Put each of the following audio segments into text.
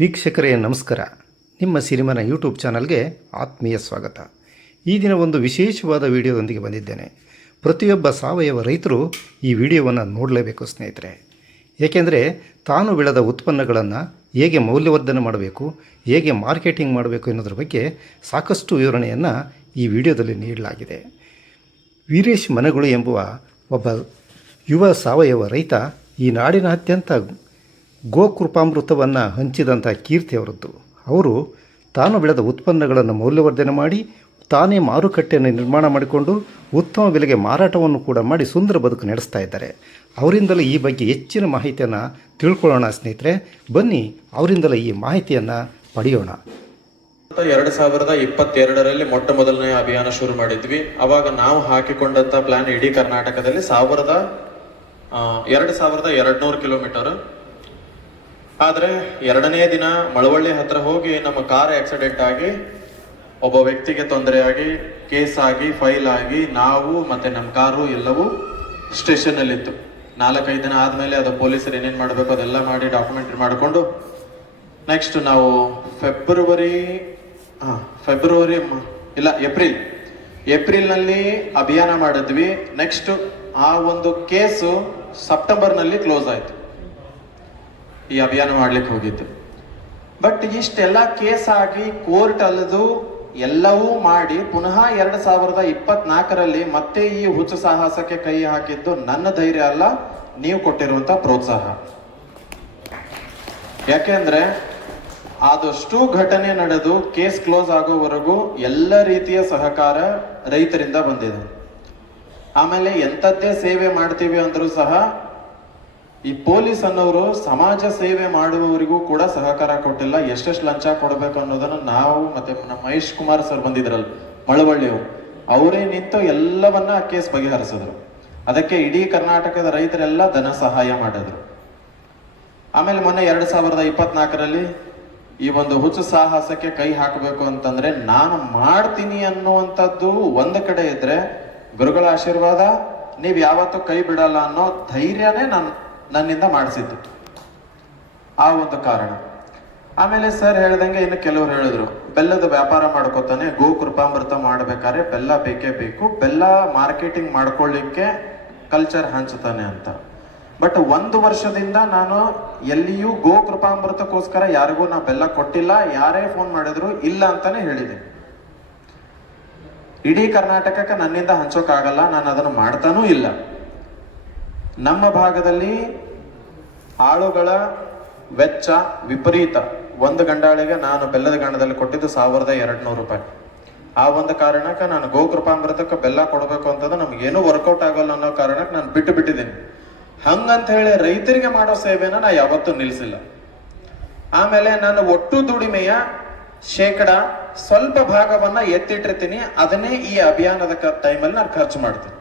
ವೀಕ್ಷಕರೇ ನಮಸ್ಕಾರ. ನಿಮ್ಮ ಸಿರಿಮನ ಯೂಟ್ಯೂಬ್ ಚಾನಲ್ಗೆ ಆತ್ಮೀಯ ಸ್ವಾಗತ. ಈ ದಿನ ಒಂದು ವಿಶೇಷವಾದ ವಿಡಿಯೋದೊಂದಿಗೆ ಬಂದಿದ್ದೇನೆ. ಪ್ರತಿಯೊಬ್ಬ ಸಾವಯವ ರೈತರು ಈ ವಿಡಿಯೋವನ್ನು ನೋಡಲೇಬೇಕು ಸ್ನೇಹಿತರೆ. ಏಕೆಂದರೆ ತಾನು ಬೆಳೆದ ಉತ್ಪನ್ನಗಳನ್ನು ಹೇಗೆ ಮೌಲ್ಯವರ್ಧನೆ ಮಾಡಬೇಕು, ಹೇಗೆ ಮಾರ್ಕೆಟಿಂಗ್ ಮಾಡಬೇಕು ಎನ್ನುವುದರ ಬಗ್ಗೆ ಸಾಕಷ್ಟು ವಿವರಣೆಯನ್ನು ಈ ವಿಡಿಯೋದಲ್ಲಿ ನೀಡಲಾಗಿದೆ. ವೀರೇಶ್ ಮನಗುಳಿ ಎಂಬುವ ಒಬ್ಬ ಯುವ ಸಾವಯವ ರೈತ ಈ ನಾಡಿನಾದ್ಯಂತ ಗೋಕೃಪಾಮೃತವನ್ನು ಹಂಚಿದಂಥ ಕೀರ್ತಿ ಅವರದ್ದು. ಅವರು ತಾನು ಬೆಳೆದ ಉತ್ಪನ್ನಗಳನ್ನು ಮೌಲ್ಯವರ್ಧನೆ ಮಾಡಿ ತಾನೇ ಮಾರುಕಟ್ಟೆಯನ್ನು ನಿರ್ಮಾಣ ಮಾಡಿಕೊಂಡು ಉತ್ತಮ ಬೆಲೆಗೆ ಮಾರಾಟವನ್ನು ಕೂಡ ಮಾಡಿ ಸುಂದರ ಬದುಕು ನಡೆಸ್ತಾ ಇದ್ದಾರೆ. ಅವರಿಂದಲೇ ಈ ಬಗ್ಗೆ ಹೆಚ್ಚಿನ ಮಾಹಿತಿಯನ್ನು ತಿಳ್ಕೊಳ್ಳೋಣ ಸ್ನೇಹಿತರೆ. ಬನ್ನಿ ಅವರಿಂದಲೇ ಈ ಮಾಹಿತಿಯನ್ನು ಪಡೆಯೋಣ. 2022ರಲ್ಲಿ ಮೊಟ್ಟ ಮೊದಲನೇ ಅಭಿಯಾನ ಶುರು ಮಾಡಿದ್ವಿ. ಅವಾಗ ನಾವು ಹಾಕಿಕೊಂಡಂತ ಪ್ಲಾನ್ ಇಡೀ ಕರ್ನಾಟಕದಲ್ಲಿ 2200 ಕಿಲೋಮೀಟರ್. ಆದ್ರೆ ಎರಡನೇ ದಿನ ಮಳವಳ್ಳಿ ಹತ್ರ ಹೋಗಿ ನಮ್ಮ ಕಾರ್ ಆಕ್ಸಿಡೆಂಟ್ ಆಗಿ ಒಬ್ಬ ವ್ಯಕ್ತಿಗೆ ತೊಂದರೆ ಆಗಿ ಕೇಸ್ ಆಗಿ ಫೈಲ್ ಆಗಿ ನಾವು ಮತ್ತೆ ನಮ್ಮ ಕಾರು ಎಲ್ಲವೂ ಸ್ಟೇಷನ್ ಅಲ್ಲಿ ಇತ್ತು. 4-5 ದಿನ ಆದ್ಮೇಲೆ ಅದು ಪೊಲೀಸರು ಏನೇನ್ ಮಾಡ್ಬೇಕು ಅದೆಲ್ಲ ಮಾಡಿ ಡಾಕ್ಯುಮೆಂಟ್ರಿ ಮಾಡಿಕೊಂಡು ನೆಕ್ಸ್ಟ್ ನಾವು ಏಪ್ರಿಲ್ ನಲ್ಲಿ ಅಭಿಯಾನ ಮಾಡಿದ್ವಿ. ನೆಕ್ಸ್ಟ್ ಆ ಒಂದು ಕೇಸು ಸೆಪ್ಟೆಂಬರ್ ನಲ್ಲಿ ಕ್ಲೋಸ್ ಆಯ್ತು. ಈ ಅಭಿಯಾನ ಮಾಡ್ಲಿಕ್ಕೆ ಹೋಗಿದ್ದು. ಬಟ್ ಇಷ್ಟೆಲ್ಲ ಕೇಸ್ ಆಗಿ ಕೋರ್ಟ್ ಅಲ್ಲದು ಎಲ್ಲವೂ ಮಾಡಿ ಪುನಃ 2024ರಲ್ಲಿ ಮತ್ತೆ ಈ ಹುಚ್ಚು ಸಾಹಸಕ್ಕೆ ಕೈ ಹಾಕಿದ್ದು ನನ್ನ ಧೈರ್ಯ ಅಲ್ಲ, ನೀವು ಕೊಟ್ಟಿರುವಂತ ಪ್ರೋತ್ಸಾಹ. ಯಾಕೆಂದ್ರೆ ಆದಷ್ಟು ಘಟನೆ ನಡೆದು ಕೇಸ್ ಕ್ಲೋಸ್ ಆಗೋವರೆಗೂ ಎಲ್ಲ ರೀತಿಯ ಸಹಕಾರ ರೈತರಿಂದ ಬಂದಿದೆ. ಆಮೇಲೆ ಎಂಥದ್ದೇ ಸೇವೆ ಮಾಡ್ತೀವಿ ಅಂದ್ರೂ ಸಹ ಈ ಪೊಲೀಸ್ ಅನ್ನೋರು ಸಮಾಜ ಸೇವೆ ಮಾಡುವವರಿಗೂ ಕೂಡ ಸಹಕಾರ ಕೊಟ್ಟಿಲ್ಲ. ಎಷ್ಟೆಷ್ಟು ಲಂಚ ಕೊಡ್ಬೇಕು ಅನ್ನೋದನ್ನ ನಾವು ಮತ್ತೆ ನಮ್ಮ ಮಹೇಶ್ ಕುಮಾರ್ ಸರ್ ಬಂದಿದ್ರಲ್ಲ ಮಳವಳ್ಳಿಯವರು, ಅವರೇ ನಿಂತು ಎಲ್ಲವನ್ನ ಆ ಕೇಸ್ ಬಗೆಹರಿಸಿದ್ರು. ಅದಕ್ಕೆ ಇಡೀ ಕರ್ನಾಟಕದ ರೈತರೆಲ್ಲ ಧನ ಸಹಾಯ ಮಾಡಿದ್ರು. ಆಮೇಲೆ ಮೊನ್ನೆ 2024ರಲ್ಲಿ ಈ ಒಂದು ಹುಚ್ಚು ಸಾಹಸಕ್ಕೆ ಕೈ ಹಾಕಬೇಕು ಅಂತಂದ್ರೆ ನಾನು ಮಾಡ್ತೀನಿ ಅನ್ನುವಂಥದ್ದು ಒಂದು ಕಡೆ ಇದ್ರೆ, ಗುರುಗಳ ಆಶೀರ್ವಾದ ನೀವ್ ಯಾವತ್ತೂ ಕೈ ಬಿಡಲ್ಲ ಅನ್ನೋ ಧೈರ್ಯನೇ ನನ್ನಿಂದ ಮಾಡಿಸಿದ್ದು ಆ ಒಂದು ಕಾರಣ. ಆಮೇಲೆ ಸರ್ ಹೇಳ್ದಂಗೆ ಇನ್ನು ಕೆಲವರು ಹೇಳಿದ್ರು, ಬೆಲ್ಲದ ವ್ಯಾಪಾರ ಮಾಡ್ಕೋತಾನೆ, ಗೋ ಕೃಪಾಮೃತ ಮಾಡ್ಬೇಕಾದ್ರೆ ಬೆಲ್ಲ ಬೇಕೇ ಬೇಕು, ಬೆಲ್ಲ ಮಾರ್ಕೆಟಿಂಗ್ ಮಾಡ್ಕೊಳ್ಳಿಕ್ಕೆ ಕಲ್ಚರ್ ಹಂಚುತ್ತಾನೆ ಅಂತ. ಬಟ್ 1 ವರ್ಷದಿಂದ ನಾನು ಎಲ್ಲಿಯೂ ಗೋ ಕೃಪಾಮೃತಕ್ಕೋಸ್ಕರ ಯಾರಿಗೂ ನಾ ಬೆಲ್ಲ ಕೊಟ್ಟಿಲ್ಲ. ಯಾರೇ ಫೋನ್ ಮಾಡಿದ್ರು ಇಲ್ಲ ಅಂತಾನೆ ಹೇಳಿದೆ. ಇಡೀ ಕರ್ನಾಟಕಕ್ಕೆ ನನ್ನಿಂದ ಹಂಚೋಕ್ಕಾಗಲ್ಲ, ನಾನು ಅದನ್ನು ಮಾಡ್ತಾನೂ ಇಲ್ಲ. ನಮ್ಮ ಭಾಗದಲ್ಲಿ ಆಳುಗಳ ವೆಚ್ಚ ವಿಪರೀತ. ಒಂದು ಗಂಡಾಳಿಗೆ ನಾನು ಬೆಲ್ಲದ ಗಂಡದಲ್ಲಿ ಕೊಟ್ಟಿದ್ದು 1200 ರೂಪಾಯಿ. ಆ ಒಂದು ಕಾರಣಕ್ಕೆ ನಾನು ಗೋಕೃಪಾಮೃತಕ್ಕೆ ಬೆಲ್ಲ ಕೊಡಬೇಕು ಅಂತಂದ್ರೆ ನಮ್ಗೇನು ವರ್ಕೌಟ್ ಆಗೋಲ್ಲ ಅನ್ನೋ ಕಾರಣಕ್ಕೆ ನಾನು ಬಿಟ್ಟಿದ್ದೀನಿ. ಹಂಗಂತ ಹೇಳಿ ರೈತರಿಗೆ ಮಾಡೋ ಸೇವೆನ ನಾ ಯಾವತ್ತೂ ನಿಲ್ಲಿಸಿಲ್ಲ. ಆಮೇಲೆ ನಾನು ಒಟ್ಟು ದುಡಿಮೆಯ ಶೇಕಡ ಸ್ವಲ್ಪ ಭಾಗವನ್ನ ಎತ್ತಿಟ್ಟಿರ್ತೀನಿ, ಅದನ್ನೇ ಈ ಅಭಿಯಾನದ ಟೈಮಲ್ಲಿ ನಾನು ಖರ್ಚು ಮಾಡ್ತೀನಿ.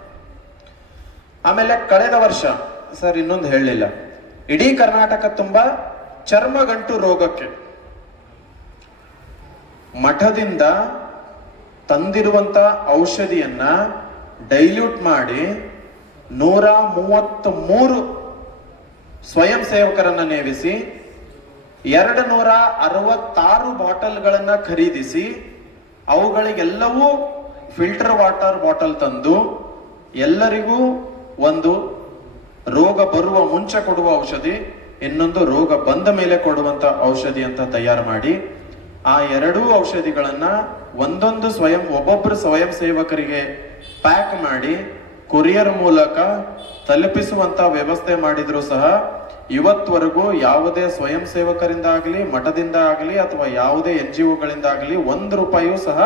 ಆಮೇಲೆ ಕಳೆದ ವರ್ಷ ಸರ್ ಇನ್ನೊಂದು ಹೇಳಲಿಲ್ಲ, ಇಡೀ ಕರ್ನಾಟಕ ತುಂಬಾ ಚರ್ಮಗಂಟು ರೋಗಕ್ಕೆ ಮಠದಿಂದ ತಂದಿರುವಂತ ಔಷಧಿಯನ್ನ ಡೈಲ್ಯೂಟ್ ಮಾಡಿ 133 ಸ್ವಯಂ ಸೇವಕರನ್ನ ನೇಮಿಸಿ 266 ಬಾಟಲ್ಗಳನ್ನ ಖರೀದಿಸಿ ಅವುಗಳಿಗೆಲ್ಲವೂ ಫಿಲ್ಟರ್ ವಾಟರ್ ಬಾಟಲ್ ತಂದು ಎಲ್ಲರಿಗೂ ಒಂದು ರೋಗ ಬರುವ ಮುಂಚೆ ಕೊಡುವ ಔಷಧಿ, ಇನ್ನೊಂದು ರೋಗ ಬಂದ ಮೇಲೆ ಕೊಡುವಂತ ಔಷಧಿ ಅಂತ ತಯಾರು ಮಾಡಿ ಆ 2 ಔಷಧಿಗಳನ್ನ ಒಬ್ಬೊಬ್ಬರು ಸ್ವಯಂ ಸೇವಕರಿಗೆ ಪ್ಯಾಕ್ ಮಾಡಿ ಕೊರಿಯರ್ ಮೂಲಕ ತಲುಪಿಸುವಂತ ವ್ಯವಸ್ಥೆ ಮಾಡಿದ್ರು ಸಹ ಇವತ್ವರೆಗೂ ಯಾವುದೇ ಸ್ವಯಂ ಸೇವಕರಿಂದ ಆಗಲಿ, ಮಠದಿಂದ ಆಗಲಿ ಅಥವಾ ಯಾವುದೇ NGOಗಳಿಂದ ಆಗಲಿ 1 ರೂಪಾಯಿಯೂ ಸಹ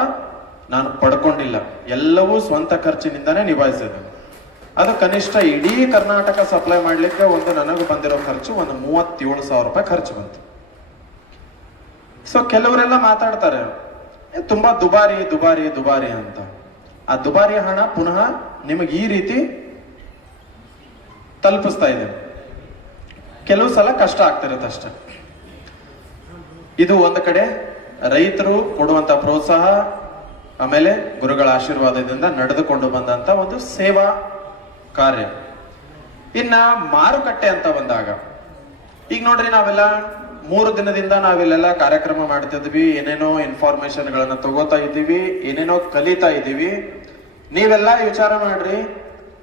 ನಾನು ಪಡ್ಕೊಂಡಿಲ್ಲ. ಎಲ್ಲವೂ ಸ್ವಂತ ಖರ್ಚಿನಿಂದಾನೇ ನಿಭಾಯಿಸಿದೆ. ಅದು ಕನಿಷ್ಠ ಇಡೀ ಕರ್ನಾಟಕ ಸಪ್ಲೈ ಮಾಡ್ಲಿಕ್ಕೆ ನನಗೆ ಬಂದಿರೋ ಖರ್ಚು 37,000 ರೂಪಾಯಿ ಖರ್ಚು ಬಂತು. ಸೊ ಕೆಲವರೆಲ್ಲ ಮಾತಾಡ್ತಾರೆ ತುಂಬಾ ದುಬಾರಿ ಅಂತ. ಆ ದುಬಾರಿ ಹಣ ಪುನಃ ನಿಮಗೆ ಈ ರೀತಿ ತಲುಪಿಸ್ತಾ ಇದೆ. ಕೆಲವು ಸಲ ಕಷ್ಟ ಆಗ್ತಿರುತ್ತೆ ಅಷ್ಟೆ. ಇದು ಒಂದು ಕಡೆ ರೈತರು ಕೊಡುವಂತ ಪ್ರೋತ್ಸಾಹ, ಆಮೇಲೆ ಗುರುಗಳ ಆಶೀರ್ವಾದದಿಂದ ನಡೆದುಕೊಂಡು ಬಂದಂತ ಒಂದು ಸೇವಾ ಕಾರ್ಯ. ಇನ್ನ ಮಾರುಕಟ್ಟೆ ಅಂತ ಬಂದಾಗ ಈಗ ನೋಡ್ರಿ, ನಾವೆಲ್ಲ 3 ದಿನದಿಂದ ನಾವಿಲ್ಲೆಲ್ಲ ಕಾರ್ಯಕ್ರಮ ಮಾಡ್ತಿದ್ವಿ, ಏನೇನೋ ಇನ್ಫಾರ್ಮೇಶನ್ಗಳನ್ನ ತಗೋತಾ ಇದ್ದೀವಿ, ಏನೇನೋ ಕಲಿತಾ ಇದ್ದೀವಿ. ನೀವೆಲ್ಲ ವಿಚಾರ ಮಾಡ್ರಿ,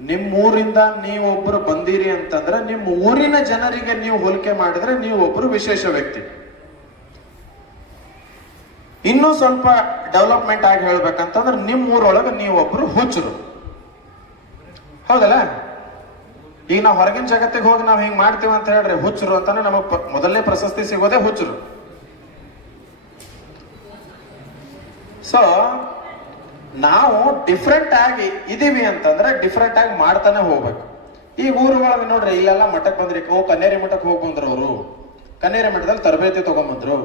ನಿಮ್ಮ ಊರಿಂದ ನೀವೊಬ್ರು ಬಂದಿರಿ ಅಂತಂದ್ರೆ ನಿಮ್ಮ ಊರಿನ ಜನರಿಗೆ ನೀವು ಹೋಲಿಕೆ ಮಾಡಿದ್ರೆ ನೀವೊಬ್ರು ವಿಶೇಷ ವ್ಯಕ್ತಿ. ಇನ್ನೂ ಸ್ವಲ್ಪ ಡೆವಲಪ್ಮೆಂಟ್ ಆಗಿ ಹೇಳ್ಬೇಕಂತಂದ್ರೆ ನಿಮ್ಮ ಊರೊಳಗೆ ನೀವೊಬ್ರು ಹುಚ್ಚರು. ಹೌದಲ್ಲ? ಈಗ ನಾವು ಹೊರಗಿನ ಜಗತ್ತಿಗೆ ಹೋಗಿ ನಾವು ಹಿಂಗ್ ಮಾಡ್ತೀವಿ ಅಂತ ಹೇಳ್ರಿ ಹುಚ್ಚರು ಅಂತಾನೆ ನಮಗೆ ಮೊದಲನೇ ಪ್ರಶಸ್ತಿ ಸಿಗೋದೇ ಹುಚ್ಚರು. ಸೊ ನಾವು ಡಿಫ್ರೆಂಟ್ ಆಗಿ ಇದೀವಿ ಅಂತಂದ್ರೆ ಡಿಫ್ರೆಂಟ್ ಆಗಿ ಮಾಡ್ತಾನೆ ಹೋಗ್ಬೇಕು. ಈ ಊರುಗಳಿಗೆ ನೋಡ್ರಿ, ಇಲ್ಲೆಲ್ಲ ಮಠಕ್ಕೆ ಬಂದ್ರಿ, ಕನ್ನೇರಿ ಮಠಕ್ಕೆ ಹೋಗಿ ಬಂದ್ರು. ಅವರು ಕನ್ನೇರಿ ಮಠದಲ್ಲಿ ತರಬೇತಿ ತಗೊಂಡ್ಬಂದ್ರು.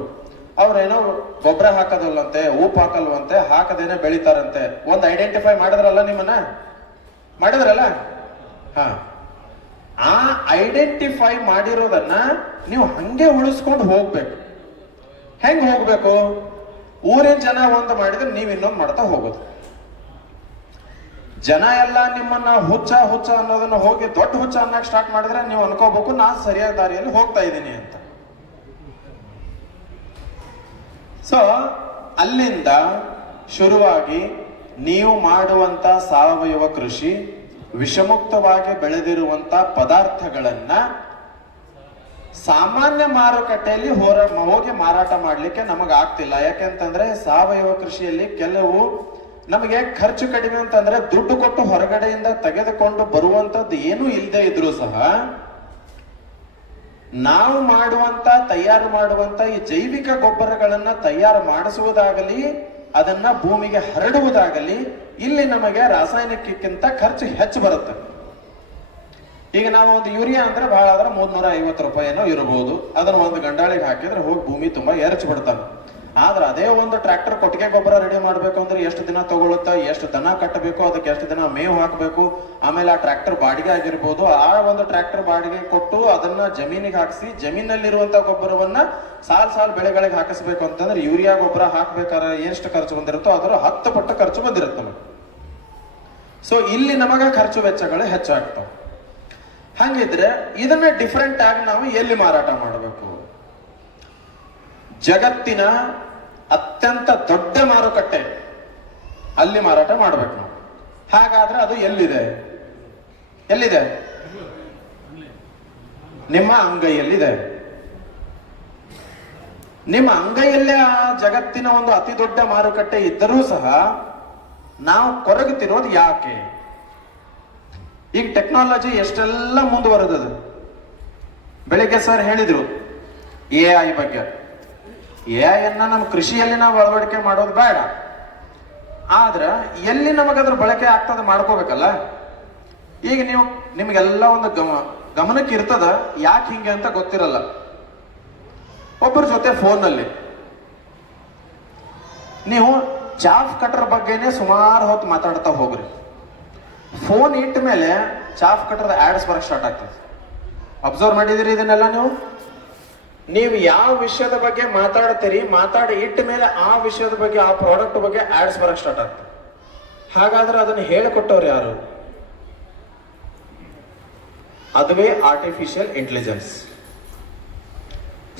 ಅವ್ರೇನೋ ಗೊಬ್ಬರ ಹಾಕೋದಲ್ಲಂತೆ, ಉಪ್ಪು ಹಾಕಲ್ವಂತೆ, ಹಾಕದೇನೆ ಬೆಳಿತಾರಂತೆ. ಒಂದು ಐಡೆಂಟಿಫೈ ಮಾಡಿದ್ರಲ್ಲ, ನಿಮ್ಮನ್ನ ಮಾಡಿದ್ರಲ್ಲ. ಹಾ, ಆ ಐಡೆಂಟಿಫೈ ಮಾಡಿರೋದನ್ನ ನೀವು ಹಂಗೆ ಉಳಿಸ್ಕೊಂಡು ಹೋಗ್ಬೇಕು. ಹೆಂಗ್ ಹೋಗ್ಬೇಕು? ಊರಿನ ಜನ ಒಂದು ಮಾಡಿದ್ರೆ ನೀವು ಇನ್ನೊಂದು ಮಾಡ್ತಾ ಹೋಗೋದು. ಜನ ಎಲ್ಲ ನಿಮ್ಮನ್ನ ಹುಚ್ಚ ಹುಚ್ಚ ಅನ್ನೋದನ್ನ ಹೋಗಿ ದೊಡ್ಡ ಹುಚ್ಚ ಅನ್ನಕ್ ಸ್ಟಾರ್ಟ್ ಮಾಡಿದ್ರೆ ನೀವು ಅನ್ಕೋಬೇಕು ನಾನು ಸರಿಯಾದ ದಾರಿಯಲ್ಲಿ ಹೋಗ್ತಾ ಇದ್ದೀನಿ ಅಂತ. ಸೊ ಅಲ್ಲಿಂದ ಶುರುವಾಗಿ ನೀವು ಮಾಡುವಂತ ಸಾವಯವ ಕೃಷಿ, ವಿಷಮುಕ್ತವಾಗಿ ಬೆಳೆದಿರುವಂತ ಪದಾರ್ಥಗಳನ್ನ ಸಾಮಾನ್ಯ ಮಾರುಕಟ್ಟೆಯಲ್ಲಿ ಹೋಗಿ ಮಾರಾಟ ಮಾಡ್ಲಿಕ್ಕೆ ನಮಗಾಗ್ತಿಲ್ಲ. ಯಾಕೆಂತಂದ್ರೆ ಸಾವಯವ ಕೃಷಿಯಲ್ಲಿ ಕೆಲವು ನಮಗೆ ಖರ್ಚು ಕಡಿಮೆ ಅಂತಂದ್ರೆ ದುಡ್ಡು ಕೊಟ್ಟು ಹೊರಗಡೆಯಿಂದ ತೆಗೆದುಕೊಂಡು ಬರುವಂತದ್ದು ಏನೂ ಇಲ್ಲದೆ ಇದ್ರೂ ಸಹ ನಾವು ತಯಾರು ಮಾಡುವಂತ ಈ ಜೈವಿಕ ಗೊಬ್ಬರಗಳನ್ನ ತಯಾರು ಮಾಡಿಸುವುದಾಗಲಿ, ಅದನ್ನ ಭೂಮಿಗೆ ಹರಡುವುದಾಗಲಿ, ಇಲ್ಲಿ ನಮಗೆ ರಾಸಾಯನಿಕಕ್ಕಿಂತ ಖರ್ಚು ಹೆಚ್ಚು ಬರುತ್ತೆ. ಈಗ ನಾವು ಒಂದು ಯೂರಿಯಾ ಅಂದ್ರೆ ಬಹಳ ಆದ್ರೆ 350 ರೂಪಾಯಿನೋ ಇರಬಹುದು. ಅದನ್ನ ಒಂದು ಗಂಡಾಳಿಗೆ ಹಾಕಿದ್ರೆ ಹೋಗಿ ಭೂಮಿ ತುಂಬಾ ಎರಚಿ ಬಿಡ್ತಾನೆ. ಆದ್ರೆ ಅದೇ ಒಂದು ಟ್ರ್ಯಾಕ್ಟರ್ ಕೊಟ್ಟಿಗೆ ಗೊಬ್ಬರ ರೆಡಿ ಮಾಡ್ಬೇಕು ಅಂದ್ರೆ ಎಷ್ಟು ದಿನ ತಗೊಳುತ್ತಾ, ಎಷ್ಟು ದನ ಕಟ್ಟಬೇಕು, ಅದಕ್ಕೆ ಎಷ್ಟು ದಿನ ಮೇವು ಹಾಕಬೇಕು, ಆಮೇಲೆ ಆ ಟ್ರ್ಯಾಕ್ಟರ್ ಬಾಡಿಗೆ ಆಗಿರ್ಬೋದು. ಆ ಒಂದು ಟ್ರ್ಯಾಕ್ಟರ್ ಬಾಡಿಗೆ ಕೊಟ್ಟು ಅದನ್ನ ಜಮೀನಿಗೆ ಹಾಕಿಸಿ, ಜಮೀನಲ್ಲಿರುವಂತ ಗೊಬ್ಬರವನ್ನ ಸಾಲ್ ಬೆಳೆಗಳಿಗೆ ಹಾಕಿಸ್ಬೇಕು ಅಂತಂದ್ರೆ ಯೂರಿಯಾ ಗೊಬ್ಬರ ಹಾಕ್ಬೇಕಾದ್ರೆ ಎಷ್ಟು ಖರ್ಚು ಬಂದಿರುತ್ತೋ ಅದರ 10 ಪಟ್ಟು ಖರ್ಚು ಬಂದಿರುತ್ತೆ ನಮಗೆ. ಸೊ ಇಲ್ಲಿ ನಮಗ ಖರ್ಚು ವೆಚ್ಚಗಳು ಹೆಚ್ಚಾಗ್ತಾವ. ಹಂಗಿದ್ರೆ ಇದನ್ನ ಡಿಫರೆಂಟ್ ಆಗಿ ನಾವು ಎಲ್ಲಿ ಮಾರಾಟ ಮಾಡಬೇಕು? ಜಗತ್ತಿನ ಅತ್ಯಂತ ದೊಡ್ಡ ಮಾರುಕಟ್ಟೆ, ಅಲ್ಲಿ ಮಾರಾಟ ಮಾಡ್ಬೇಕು ನಾವು. ಹಾಗಾದ್ರೆ ಅದು ಎಲ್ಲಿದೆ? ನಿಮ್ಮ ಅಂಗೈಯಲ್ಲಿದೆ. ನಿಮ್ಮ ಅಂಗೈಯಲ್ಲೇ ಆ ಜಗತ್ತಿನ ಒಂದು ಅತಿ ದೊಡ್ಡ ಮಾರುಕಟ್ಟೆ ಇದ್ದರೂ ಸಹ ನಾವು ಕೊರಗುತ್ತಿರೋದು ಯಾಕೆ? ಈಗ ಟೆಕ್ನಾಲಜಿ ಎಷ್ಟೆಲ್ಲ ಮುಂದುವರೆದದು. ಬೆಳಿಗ್ಗೆ ಸರ್ ಹೇಳಿದ್ರು AI ಬಗ್ಗೆ. AI ಅನ್ನ ನಮ್ಮ ಕೃಷಿಯಲ್ಲಿ ನಾವು ಅಳವಡಿಕೆ ಮಾಡೋದು ಬೇಡ, ಆದ್ರೆ ಎಲ್ಲಿ ನಮಗದ್ರ ಬಳಕೆ ಆಗ್ತದೆ ಮಾಡ್ಕೋಬೇಕಲ್ಲ. ಈಗ ನಿಮ್ಗೆಲ್ಲ ಒಂದು ಗಮನಕ್ಕೆ ಇರ್ತದ, ಯಾಕೆ ಹಿಂಗೆ ಅಂತ ಗೊತ್ತಿರಲ್ಲ. ಒಬ್ಬರ ಜೊತೆ ಫೋನ್ನಲ್ಲಿ ನೀವು ಚಾಫ್ ಕಟರ್ ಬಗ್ಗೆನೆ ಸುಮಾರು ಹೊತ್ತು ಮಾತಾಡ್ತಾ ಹೋಗ್ರಿ. ಫೋನ್ ಇಟ್ಟ ಮೇಲೆ ಚಾಫ್ ಕಟರ್ ಆಡ್ಸ್ ಬರಕ್ ಸ್ಟಾರ್ಟ್ ಆಗ್ತದೆ. ಅಬ್ಸರ್ವ್ ಮಾಡಿದಿರಿ ಇದನ್ನೆಲ್ಲ ನೀವು ಯಾವ ವಿಷಯದ ಬಗ್ಗೆ ಮಾತಾಡ್ತೀರಿ, ಮಾತಾಡಿ ಇಟ್ಟ ಮೇಲೆ ಆ ವಿಷಯದ ಬಗ್ಗೆ, ಆ ಪ್ರಾಡಕ್ಟ್ ಬಗ್ಗೆ ಆಡ್ಸ್ ಬರಕ್ ಸ್ಟಾರ್ಟ್ ಆಗ್ತದೆ. ಹಾಗಾದ್ರೆ ಅದನ್ನು ಹೇಳಿಕೊಟ್ಟವ್ರು ಯಾರು? ಅದುವೇ ಆರ್ಟಿಫಿಷಿಯಲ್ ಇಂಟೆಲಿಜೆನ್ಸ್.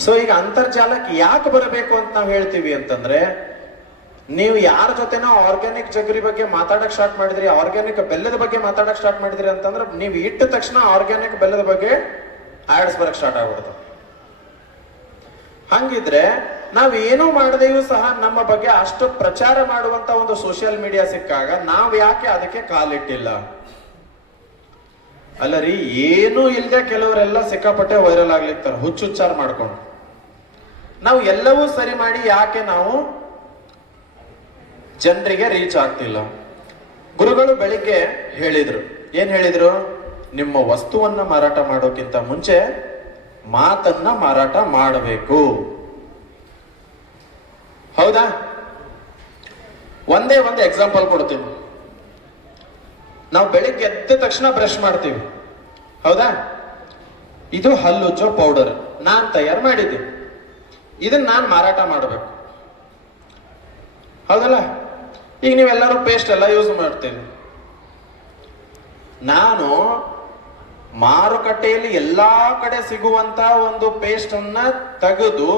ಸೊ ಈಗ ಅಂತರ್ಜಾಲಕ್ಕೆ ಯಾಕೆ ಬರಬೇಕು ಅಂತ ನಾವು ಹೇಳ್ತೀವಿ ಅಂತಂದ್ರೆ, ನೀವು ಯಾರ ಜೊತೆನೋ ಆರ್ಗ್ಯಾನಿಕ್ ಜಗರಿ ಬಗ್ಗೆ ಮಾತಾಡಕ್ ಸ್ಟಾರ್ಟ್ ಮಾಡಿದ್ರಿ, ಆರ್ಗ್ಯಾನಿಕ್ ಬೆಲ್ಲದ ಬಗ್ಗೆ ಮಾತಾಡಕ್ ಸ್ಟಾರ್ಟ್ ಮಾಡಿದ್ರಿ ಅಂತಂದ್ರೆ ನೀವು ಇಟ್ಟ ತಕ್ಷಣ ಆರ್ಗ್ಯಾನಿಕ್ ಬೆಲ್ಲದ ಬಗ್ಗೆ ಆಡ್ಸ್ ಬರಕ್ ಸ್ಟಾರ್ಟ್ ಆಗ್ಬಿಡುತ್ತೆ. ಹಂಗಿದ್ರೆ ನಾವ್ ಏನೂ ಮಾಡದೆಯೂ ಸಹ ನಮ್ಮ ಬಗ್ಗೆ ಅಷ್ಟು ಪ್ರಚಾರ ಮಾಡುವಂತ ಒಂದು ಸೋಷಿಯಲ್ ಮೀಡಿಯಾ ಸಿಕ್ಕಾಗ ನಾವ್ ಯಾಕೆ ಅದಕ್ಕೆ ಕಾಲಿಟ್ಟಿಲ್ಲ? ಅಲ್ಲರಿ, ಏನೂ ಇಲ್ಲದೆ ಕೆಲವರೆಲ್ಲ ಸಿಕ್ಕಾಪಟ್ಟೆ ವೈರಲ್ ಆಗ್ಲಿಕ್ತಾರೆ ಹುಚ್ಚುಚ್ಚಾರ ಮಾಡ್ಕೊಂಡು. ನಾವು ಎಲ್ಲವೂ ಸರಿ ಮಾಡಿ ಯಾಕೆ ನಾವು ಜನರಿಗೆ ರೀಚ್ ಆಗ್ತಿಲ್ಲ? ಗುರುಗಳು ಬೆಳಿಗ್ಗೆ ಹೇಳಿದ್ರು, ಏನ್ ಹೇಳಿದ್ರು? ನಿಮ್ಮ ವಸ್ತುವನ್ನ ಮಾರಾಟ ಮಾಡೋಕ್ಕಿಂತ ಮುಂಚೆ ಮಾತನ್ನ ಮಾರಾಟ ಮಾಡಬೇಕು. ಹೌದಾ? ಒಂದೇ ಒಂದು ಎಕ್ಸಾಂಪಲ್ ಕೊಡ್ತೀನಿ. ನಾವು ಬೆಳಿಗ್ಗೆ ಎದ್ದ ತಕ್ಷಣ ಬ್ರಷ್ ಮಾಡ್ತೀವಿ, ಹೌದಾ? ಇದು ಹಲ್ಲುಜ್ಜೋ ಪೌಡರ್ ನಾನ್ ತಯಾರು ಮಾಡಿದ್ದೀನಿ, ಇದನ್ನ ನಾನು ಮಾರಾಟ ಮಾಡಬೇಕು, ಹೌದಲ್ಲ? ಈಗ ನೀವೆಲ್ಲರೂ ಪೇಸ್ಟ್ ಎಲ್ಲ ಯೂಸ್ ಮಾಡ್ತೀವಿ. ನಾನು ಮಾರುಕಟ್ಟೆಯಲ್ಲಿ ಎಲ್ಲಾ ಕಡೆ ಸಿಗುವಂತ ಒಂದು ಪೇಸ್ಟ್ ಅನ್ನ ತೆಗೆದು,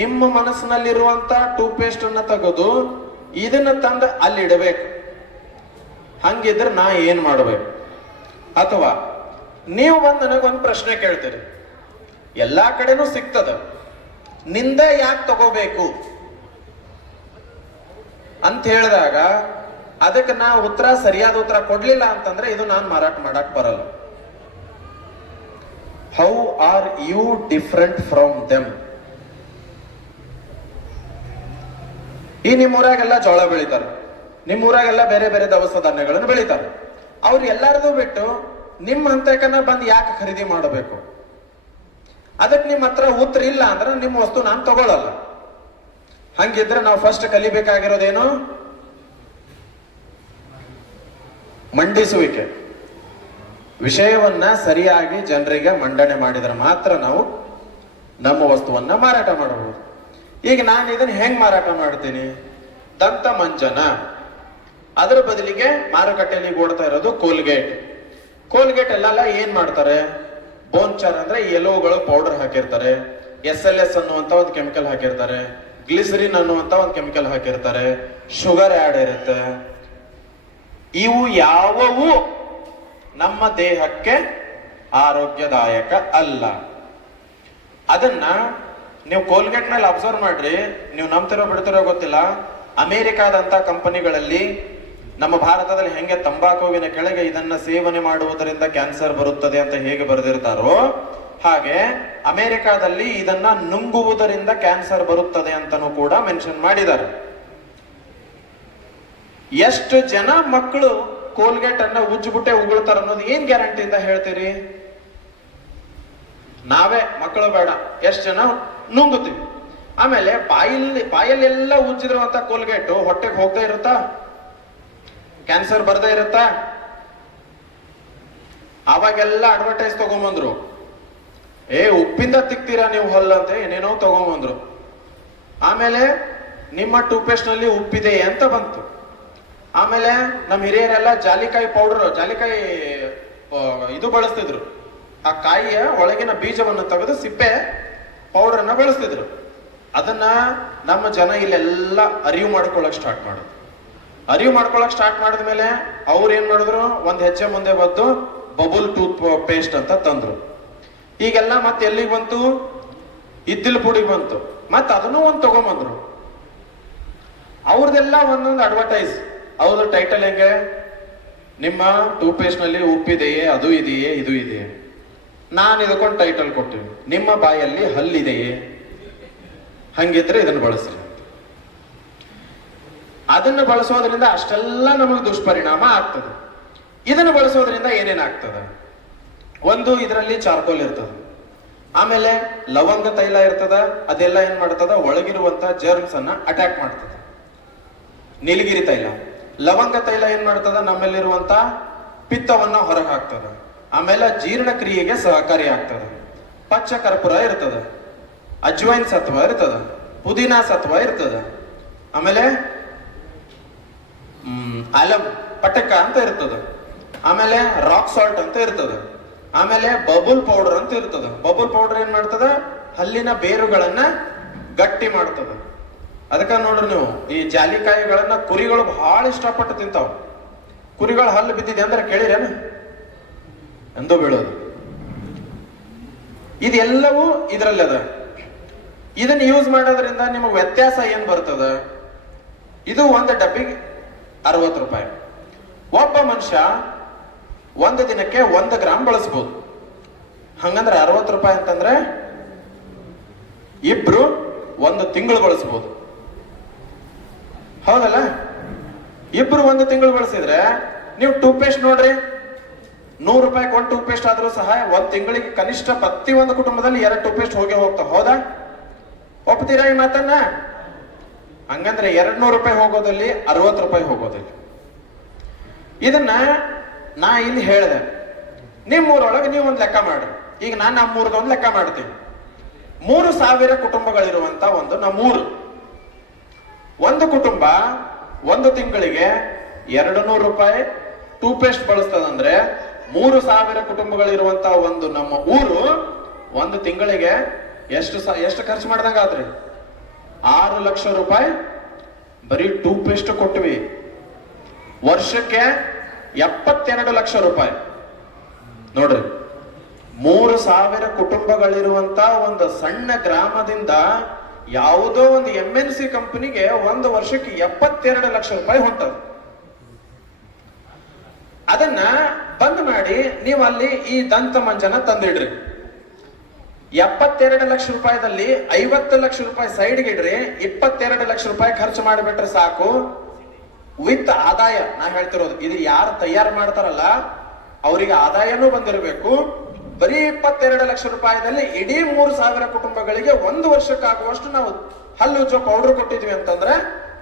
ನಿಮ್ಮ ಮನಸ್ಸಿನಲ್ಲಿರುವಂತ ಟೂತ್ ಪೇಸ್ಟ್ ಅನ್ನ ತೆಗೆದು ಇದನ್ನ ತಂದು ಅಲ್ಲಿ ಇಡಬೇಕು. ಹಂಗಿದ್ರೆ ನಾ ಏನ್ ಮಾಡ್ಬೇಕು? ಅಥವಾ ನೀವು ನನಗೊಂದು ಪ್ರಶ್ನೆ ಕೇಳ್ತೀರಿ, ಎಲ್ಲಾ ಕಡೆನೂ ಸಿಗ್ತದ, ನಿಂದ ಯಾಕೆ ತಗೋಬೇಕು ಅಂತ ಹೇಳಿದಾಗ ಅದಕ್ಕೆ ನಾ ಸರಿಯಾದ ಉತ್ತರ ಕೊಡ್ಲಿಲ್ಲ ಅಂತಂದ್ರೆ ಇದು ನಾನು ಮಾರಾಟ ಮಾಡಕ್ ಬರಲ್ಲ. How are you different from them? ಈ ನಿಮ್ಮೂರಾಗೆಲ್ಲ ಜೋಳ ಬೆಳಿತಾರೆ, ನಿಮ್ಮೂರಾಗೆಲ್ಲ ಬೇರೆ ಬೇರೆ ದವಸ ಧಾನ್ಯಗಳನ್ನು ಬೆಳಿತಾರೆ. ಅವ್ರು ಎಲ್ಲಾರದು ಬಿಟ್ಟು ನಿಮ್ಮ ಹಂತಕನ ಬಂದು ಯಾಕೆ ಖರೀದಿ ಮಾಡಬೇಕು? ಅದಕ್ಕೆ ನಿಮ್ಮ ಹತ್ರ ಉತ್ತರ ಇಲ್ಲ ಅಂದ್ರೆ ನಿಮ್ಮ ವಸ್ತು ನಾನು ತಗೊಳ್ಳಲ್ಲ. ಹಂಗಿದ್ರೆ ನಾವು ಫಸ್ಟ್ ಕಲಿಬೇಕಾಗಿರೋದೇನು? ಮಂಡಿಸುವಿಕೆ. ವಿಷಯವನ್ನ ಸರಿಯಾಗಿ ಜನರಿಗೆ ಮಂಡನೆ ಮಾಡಿದ್ರೆ ಮಾತ್ರ ನಾವು ನಮ್ಮ ವಸ್ತುವನ್ನ ಮಾರಾಟ ಮಾಡಬಹುದು. ಈಗ ನಾನು ಇದನ್ನ ಹೆಂಗ್ ಮಾರಾಟ ಮಾಡ್ತೀನಿ? ದಂತ ಮಂಜನ, ಅದರ ಬದಲಿಗೆ ಮಾರುಕಟ್ಟೆಯಲ್ಲಿ ಓಡ್ತಾ ಇರೋದು ಕೋಲ್ಗೇಟ್. ಕೋಲ್ಗೇಟ್ ಎಲ್ಲ ಏನ್ ಮಾಡ್ತಾರೆ? ಬೋನ್ಚಾರ್ ಅಂದ್ರೆ ಎಲೋಗಳು ಪೌಡರ್ ಹಾಕಿರ್ತಾರೆ, SLS ಅನ್ನುವಂತ ಒಂದು ಕೆಮಿಕಲ್ ಹಾಕಿರ್ತಾರೆ, ಗ್ಲಿಸರಿನ್ ಅನ್ನುವಂತ ಒಂದು ಕೆಮಿಕಲ್ ಹಾಕಿರ್ತಾರೆ, ಶುಗರ್ ಆಡ್ ಇರುತ್ತೆ. ಇವು ಯಾವುವು ನಮ್ಮ ದೇಹಕ್ಕೆ ಆರೋಗ್ಯದಾಯಕ ಅಲ್ಲ. ಅದನ್ನ ನೀವು ಕೋಲ್ಗೇಟ್ ಮೇಲೆ ಅಬ್ಸರ್ವ್ ಮಾಡ್ರಿ, ನೀವು ನಂಬ್ತಿರೋ ಬಿಡ್ತಿರೋ ಗೊತ್ತಿಲ್ಲ, ಅಮೆರಿಕಾದಂತ ಕಂಪನಿಗಳಲ್ಲಿ ನಮ್ಮ ಭಾರತದಲ್ಲಿ ಹೆಂಗೆ ತಂಬಾಕುವಿನ ಕೆಳಗೆ ಇದನ್ನ ಸೇವನೆ ಮಾಡುವುದರಿಂದ ಕ್ಯಾನ್ಸರ್ ಬರುತ್ತದೆ ಅಂತ ಹೇಗೆ ಬರೆದಿರ್ತಾರೋ, ಹಾಗೆ ಅಮೆರಿಕಾದಲ್ಲಿ ಇದನ್ನ ನುಂಗುವುದರಿಂದ ಕ್ಯಾನ್ಸರ್ ಬರುತ್ತದೆ ಅಂತನೂ ಕೂಡ ಮೆನ್ಷನ್ ಮಾಡಿದ್ದಾರೆ. ಎಷ್ಟು ಜನ ಮಕ್ಕಳು ಕೋಲ್ಗೇಟ್ ಅನ್ನ ಉಜ್ಜಿಬಿಟ್ಟೆ ಉಗುಳ್ತಾರ ಅನ್ನೋದು ಏನ್ ಗ್ಯಾರಂಟಿಯಿಂದ ಹೇಳ್ತೀರಿ? ನಾವೇ ಮಕ್ಕಳು ಬೇಡ, ಎಷ್ಟು ಜನ ನುಂಗುತ್ತೀವಿ. ಆಮೇಲೆ ಬಾಯಲ್ಲೆಲ್ಲ ಉಜ್ಜಿದಿರುವಂತ ಕೋಲ್ಗೇಟ್ ಹೊಟ್ಟೆಗೆ ಹೋಗದೆ ಇರುತ್ತಾ? ಕ್ಯಾನ್ಸರ್ ಬರ್ದೇ ಇರುತ್ತಾ? ಅವಾಗೆಲ್ಲ ಅಡ್ವರ್ಟೈಸ್ ತಗೊಂಬಂದ್ರು, ಉಪ್ಪಿಂದ ತಿಕ್ತೀರಾ ನೀವು ಹಲ್ಲು ಅಂತ ಏನೇನೋ ತಗೊಂಬಂದ್ರು. ಆಮೇಲೆ ನಿಮ್ಮ ಟೂತ್ ಪೇಸ್ಟ್ ನಲ್ಲಿ ಉಪ್ಪಿದೆ ಅಂತ ಬಂತು. ಆಮೇಲೆ ನಮ್ಮ ಹಿರಿಯರೆಲ್ಲ ಜಾಲಿಕಾಯಿ ಪೌಡರ್, ಜಾಲಿಕಾಯಿ ಇದು ಬಳಸ್ತಿದ್ರು. ಆ ಕಾಯಿಯ ಒಳಗಿನ ಬೀಜವನ್ನು ತೆಗೆದು ಸಿಪ್ಪೆ ಪೌಡರ್ ಅನ್ನ ಬಳಸ್ತಿದ್ರು. ಅದನ್ನ ನಮ್ಮ ಜನ ಇಲ್ಲೆಲ್ಲ ಅರಿವು ಮಾಡ್ಕೊಳಕ್ ಸ್ಟಾರ್ಟ್ ಮಾಡಿದ್ಮೇಲೆ ಅವ್ರು ಏನ್ ಮಾಡಿದ್ರು? ಒಂದ್ ಹೆಜ್ಜೆ ಮುಂದೆ ಬದ್ದು ಬಬಲ್ ಟೂತ್ ಪೇಸ್ಟ್ ಅಂತ ತಂದ್ರು. ಈಗೆಲ್ಲ ಮತ್ತೆ ಎಲ್ಲಿಗೆ ಬಂತು? ಇದ್ದಿಲ್ ಪುಡಿ ಬಂತು. ಮತ್ತೆ ಅದನ್ನು ಒಂದು ತಗೊಂಬಂದ್ರು. ಅವ್ರದೆಲ್ಲ ಒಂದೊಂದು ಅಡ್ವರ್ಟೈಸ್. ಅವ್ರ ಟೈಟಲ್ ಹೆಂಗೆ? ನಿಮ್ಮ ಟೂತ್ ಪೇಸ್ಟ್ ನಲ್ಲಿ ಉಪ್ಪಿದೆಯೇ, ಅದು ಇದೆಯೇ, ಇದು ಇದೆಯೇ. ನಾನು ಇದಕ್ಕೊಂದು ಟೈಟಲ್ ಕೊಟ್ಟಿವಿ, ನಿಮ್ಮ ಬಾಯಲ್ಲಿ ಹಲ್ಲಿದೆಯೇ, ಹಂಗಿದ್ರೆ ಇದನ್ನು ಬಳಸ್ರಿ. ಅದನ್ನು ಬಳಸೋದ್ರಿಂದ ಅಷ್ಟೆಲ್ಲ ನಮಗೆ ದುಷ್ಪರಿಣಾಮ ಆಗ್ತದೆ. ಇದನ್ನು ಬಳಸೋದ್ರಿಂದ ಏನೇನಾಗ್ತದೆ? ಒಂದು, ಇದರಲ್ಲಿ ಚಾರ್ಕೋಲ್ ಇರ್ತದೆ, ಆಮೇಲೆ ಲವಂಗ ತೈಲ ಇರ್ತದ. ಅದೆಲ್ಲ ಏನ್ ಮಾಡ್ತದ? ಒಳಗಿರುವಂತ ಜರ್ಮ್ಸ್ ಅನ್ನ ಅಟ್ಯಾಕ್ ಮಾಡ್ತದೆ. ನೀಲಗಿರಿ ತೈಲ, ಲವಂಗ ತೈಲ ಏನ್ ಮಾಡ್ತದ? ನಮ್ಮಲ್ಲಿರುವಂತ ಪಿತ್ತವನ್ನ ಹೊರಗೆ ಹಾಕ್ತದ. ಆಮೇಲೆ ಜೀರ್ಣಕ್ರಿಯೆಗೆ ಸಹಕಾರಿ ಆಗ್ತದೆ. ಪಚ್ಚ ಕರ್ಪೂರ ಇರ್ತದ, ಅಜ್ವೈನ್ ಸತ್ವ ಇರ್ತದ, ಪುದೀನಾ ಸತ್ವ ಇರ್ತದ, ಆಮೇಲೆ ಆಲಂ ಪಟಕ ಅಂತ ಇರ್ತದ, ಆಮೇಲೆ ರಾಕ್ ಸಾಲ್ಟ್ ಅಂತ ಇರ್ತದ, ಆಮೇಲೆ ಬಬಲ್ ಪೌಡರ್ ಅಂತ ಇರ್ತದ. ಬಬಲ್ ಪೌಡರ್ ಏನ್ ಮಾಡ್ತದ? ಹಲ್ಲಿನ ಬೇರುಗಳನ್ನ ಗಟ್ಟಿ ಮಾಡ್ತದ. ಅದಕ್ಕ ನೋಡ್ರಿ, ನೀವು ಈ ಜಾಲಿಕಾಯಿಗಳನ್ನ ಕುರಿಗಳು ಬಹಳ ಇಷ್ಟಪಟ್ಟು ತಿಂತಾವ. ಕುರಿಗಳು ಹಲ್ಲು ಬಿದ್ದಿದೆ ಅಂದ್ರೆ ಕೇಳಿರೇನು? ಎಂದೋ ಬೀಳೋದು. ಇದೆಲ್ಲವೂ ಇದರಲ್ಲಿ ಅದ. ಇದನ್ನ ಯೂಸ್ ಮಾಡೋದ್ರಿಂದ ನಿಮಗೆ ವ್ಯತ್ಯಾಸ ಏನ್ ಬರ್ತದ? ಇದು ಒಂದು ಡಬ್ಬಿಗೆ 60 ರೂಪಾಯಿ. ಒಬ್ಬ ಮನುಷ್ಯ ಒಂದು ದಿನಕ್ಕೆ 1 ಗ್ರಾಮ್ ಬಳಸಬಹುದು. ಹಂಗಂದ್ರೆ 60 ರೂಪಾಯಿ ಅಂತಂದ್ರೆ ಇಬ್ರು 1 ತಿಂಗಳು ಬಳಸಬಹುದು. ಹೌದಲ್ಲ? ಇಬ್ರು 1 ತಿಂಗಳು ಬಳಸಿದ್ರೆ ನೀವು ಟೂತ್ ಪೇಸ್ಟ್ ನೋಡ್ರಿ, 100 ರೂಪಾಯಿ ಒಂದು ಟೂತ್ ಪೇಸ್ಟ್ ಆದ್ರೂ ಸಹ 1 ತಿಂಗಳಿಗೆ ಕನಿಷ್ಠ ಪ್ರತಿ ಒಂದು ಕುಟುಂಬದಲ್ಲಿ 2 ಟೂತ್ ಪೇಸ್ಟ್ ಹೋಗಿ ಹೋಗ್ತಾವ. ಹೌದಾ? ಒಪ್ತೀರಾ ಈ ಮಾತನ್ನ? ಹಂಗಂದ್ರೆ 200 ರೂಪಾಯಿ ಹೋಗೋದಲ್ಲಿ 60 ರೂಪಾಯಿ ಹೋಗೋದಲ್ಲಿ. ಇದನ್ನ ನಾ ಇಲ್ಲಿ ಹೇಳಿದೆ, ನಿಮ್ಮೂರೊಳಗೆ ನೀವು ಒಂದು ಲೆಕ್ಕ ಮಾಡ್ರಿ. ಈಗ ನಾನು ನಮ್ಮೂರದ ಒಂದು ಲೆಕ್ಕ ಮಾಡ್ತೀನಿ. 3000 ಕುಟುಂಬಗಳಿರುವಂತ ನಮ್ಮೂರು. ಒಂದು ಕುಟುಂಬ 1 ತಿಂಗಳಿಗೆ 200 ರೂಪಾಯಿ ಟೂತ್ ಪೇಸ್ಟ್ ಬಳಸ್ತದಂದ್ರೆ 3,000 ಕುಟುಂಬಗಳಿರುವಂತ ಒಂದು ನಮ್ಮ ಊರು ಒಂದು ತಿಂಗಳಿಗೆ ಎಷ್ಟು ಖರ್ಚು ಮಾಡ್ದಂಗಾದ್ರಿ? 6 ಲಕ್ಷ ರೂಪಾಯಿ ಬರೀ ಟೂತ್ ಪೇಸ್ಟ್ ಕೊಟ್ವಿ. ವರ್ಷಕ್ಕೆ 72 ಲಕ್ಷ ರೂಪಾಯಿ. ನೋಡ್ರಿ, 3,000 ಕುಟುಂಬಗಳಿರುವಂತ ಒಂದು ಸಣ್ಣ ಗ್ರಾಮದಿಂದ ಯಾವುದೋ ಒಂದು MNC ಕಂಪನಿಗೆ ಒಂದು ವರ್ಷಕ್ಕೆ 72 ಲಕ್ಷ ರೂಪಾಯಿ ಹೊಂಟದ. ಅದನ್ನ ಬಂದ್ ಮಾಡಿ ನೀವು ಅಲ್ಲಿ ಈ ದಂತ ಮಂಜನ ತಂದಿಡ್ರಿ. 72 ಲಕ್ಷ ರೂಪಾಯಿದಲ್ಲಿ 50 ಲಕ್ಷ ರೂಪಾಯಿ ಸೈಡ್ಗೆ ಇಡ್ರಿ, 22 ಲಕ್ಷ ರೂಪಾಯಿ ಖರ್ಚು ಮಾಡಿಬಿಟ್ರೆ ಸಾಕು. ವಿತ್ ಆದಾಯ ನಾ ಹೇಳ್ತಿರೋದು, ಇದು ಯಾರು ತಯಾರು ಮಾಡ್ತಾರಲ್ಲ ಅವರಿಗೆ ಆದಾಯನೂ ಬಂದಿರಬೇಕು. ಬರೀ 22 ಲಕ್ಷ ರೂಪಾಯಿದಲ್ಲಿ ಇಡೀ 3,000 ಕುಟುಂಬಗಳಿಗೆ ಒಂದು ವರ್ಷಕ್ಕಾಗುವಷ್ಟು ನಾವು ಹಲ್ಲು ಉಜ್ಜೋ ಪೌಡರ್ ಕೊಟ್ಟಿದ್ವಿ ಅಂತಂದ್ರೆ